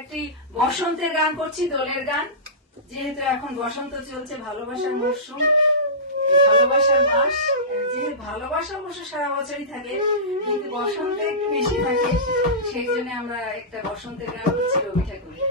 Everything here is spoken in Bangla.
একটি বসন্তের গান করছি, দোলের গান। যেহেতু এখন বসন্ত চলছে, ভালোবাসার মরশুম, ভালোবাসার মাস। যেহেতু ভালোবাসা অবশ্য সারা বছরই থাকে, কিন্তু বসন্তে একটু বেশি থাকে, সেই জন্য আমরা একটা বসন্তের গান করছি রবি ঠাকুরের।